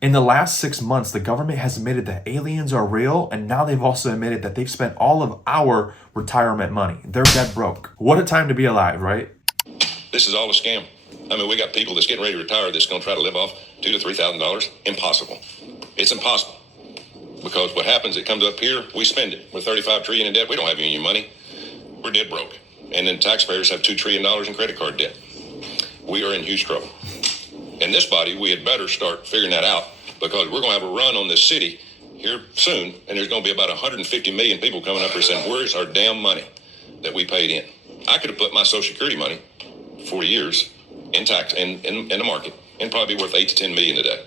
In the last 6 months, the government has admitted that aliens are real, and now they've also admitted that they've spent all of our retirement money. They're dead broke. What a time to be alive, right? This is all a scam. I mean, we got people that's getting ready to retire that's going to try to live off $2,000 to $3,000. Impossible. It's impossible. Because what happens, it comes up here, we spend it. We're $35 trillion in debt. We don't have union money. We're dead broke. And then taxpayers have $2 trillion in credit card debt. We are in huge trouble. In this body, we had better start figuring that out, because we're going to have a run on this city here soon, and there's going to be about 150 million people coming up here saying, where's our damn money that we paid in? I could have put my Social Security money 40 years in tax in the market and probably be worth 8 to 10 million today.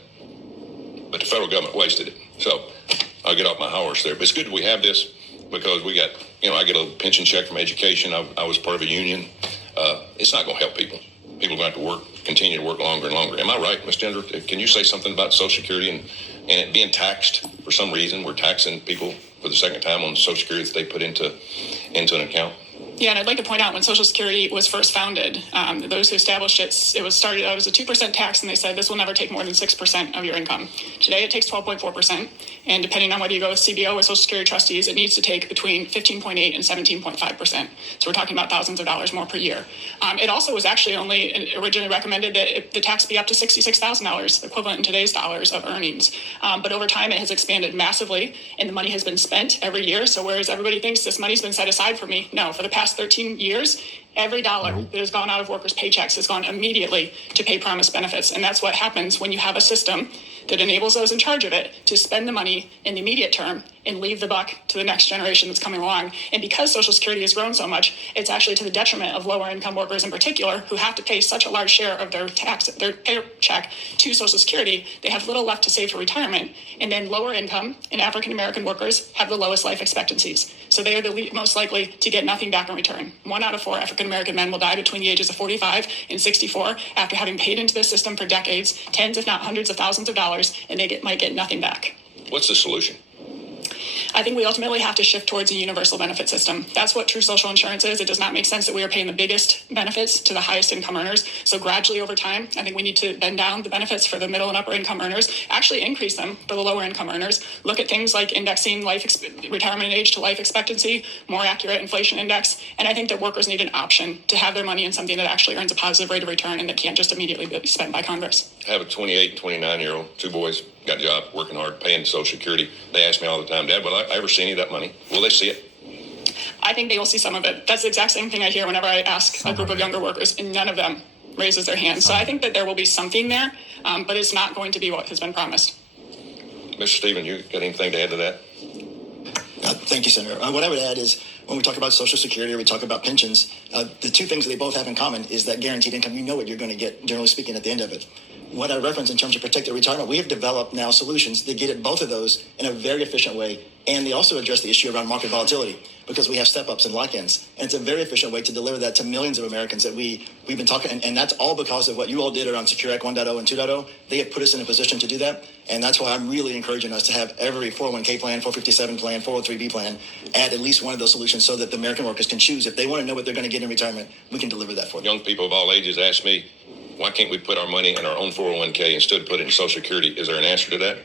But the federal government wasted it. So I'll get off my horse there. But it's good that we have this, because we got, I get a pension check from education. I was part of a union. It's not going to help people. People are going to have to continue to work longer and longer. Am I right, Ms. Denver? Can you say something about Social Security and it being taxed for some reason? We're taxing people for the second time on Social Security that they put into an account. Yeah, and I'd like to point out, when Social Security was first founded, those who established it, it was started out as a 2% tax, and they said this will never take more than 6% of your income. Today, it takes 12.4%, and depending on whether you go with CBO or Social Security trustees, it needs to take between 15.8 and 17.5%. So we're talking about thousands of dollars more per year. It also was actually only originally recommended that the tax be up to $66,000, equivalent in today's dollars, of earnings. But over time, it has expanded massively, and the money has been spent every year. So whereas everybody thinks this money's been set aside for me, no, for the past 13 years, every dollar that has gone out of workers' paychecks has gone immediately to pay promised benefits. And that's what happens when you have a system that enables those in charge of it to spend the money in the immediate term and leave the buck to the next generation that's coming along. And because Social Security has grown so much, it's actually to the detriment of lower income workers in particular, who have to pay such a large share of their paycheck to Social Security. They have little left to save for retirement. And then lower income and African American workers have the lowest life expectancies. So they are the most likely to get nothing back in return. 1 out of 4 African American men will die between the ages of 45 and 64 after having paid into the system for decades, tens if not hundreds of thousands of dollars, and they might get nothing back. What's the solution? I think we ultimately have to shift towards a universal benefit system. That's what true social insurance is. It does not make sense that we are paying the biggest benefits to the highest income earners. So gradually over time, I think we need to bend down the benefits for the middle and upper income earners, actually increase them for the lower income earners. Look at things like indexing retirement age to life expectancy, more accurate inflation index. And I think that workers need an option to have their money in something that actually earns a positive rate of return and that can't just immediately be spent by Congress. I have a 28, 29-year-old, 2 boys, got a job, working hard, paying Social Security. They ask me all the time, Dad, will I ever see any of that money? Will they see it? I think they will see some of it. That's the exact same thing I hear whenever I ask a group of younger workers, and none of them raises their hand. So I think that there will be something there, but it's not going to be what has been promised. Mr. Stephen, you got anything to add to that? Thank you, Senator. What I would add is, when we talk about Social Security or we talk about pensions, the two things that they both have in common is that guaranteed income. You know what you're going to get, generally speaking, at the end of it. What I reference in terms of protected retirement, we have developed now solutions that get at both of those in a very efficient way. And they also address the issue around market volatility, because we have step-ups and lock-ins. And it's a very efficient way to deliver that to millions of Americans that we've been talking. And that's all because of what you all did around Secure Act 1.0 and 2.0. They have put us in a position to do that. And that's why I'm really encouraging us to have every 401k plan, 457 plan, 403b plan add at least one of those solutions, so that the American workers can choose. If they want to know what they're going to get in retirement, we can deliver that for them. Young people of all ages ask me, why can't we put our money in our own 401k instead of put it in Social Security? Is there an answer to that?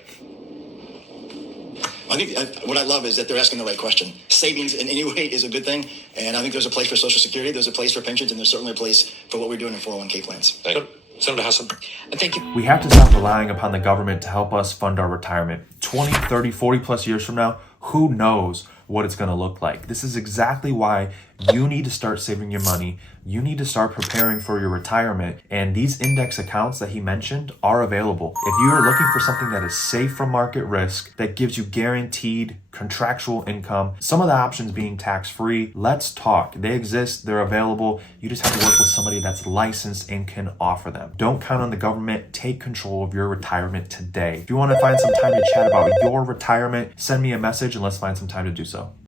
I think what I love is that they're asking the right question. Savings in any way is a good thing. And I think there's a place for Social Security, there's a place for pensions, and there's certainly a place for what we're doing in 401k plans. Thank you. Senator Hassan. Thank you. We have to stop relying upon the government to help us fund our retirement. 20, 30, 40 plus years from now, who knows what it's going to look like. This is exactly why you need to start saving your money. You need to start preparing for your retirement. And these index accounts that he mentioned are available. If you are looking for something that is safe from market risk, that gives you guaranteed contractual income, some of the options being tax-free, let's talk. They exist, they're available. You just have to work with somebody that's licensed and can offer them. Don't count on the government. Take control of your retirement today. If you want to find some time to chat about your retirement, send me a message and let's find some time to do so.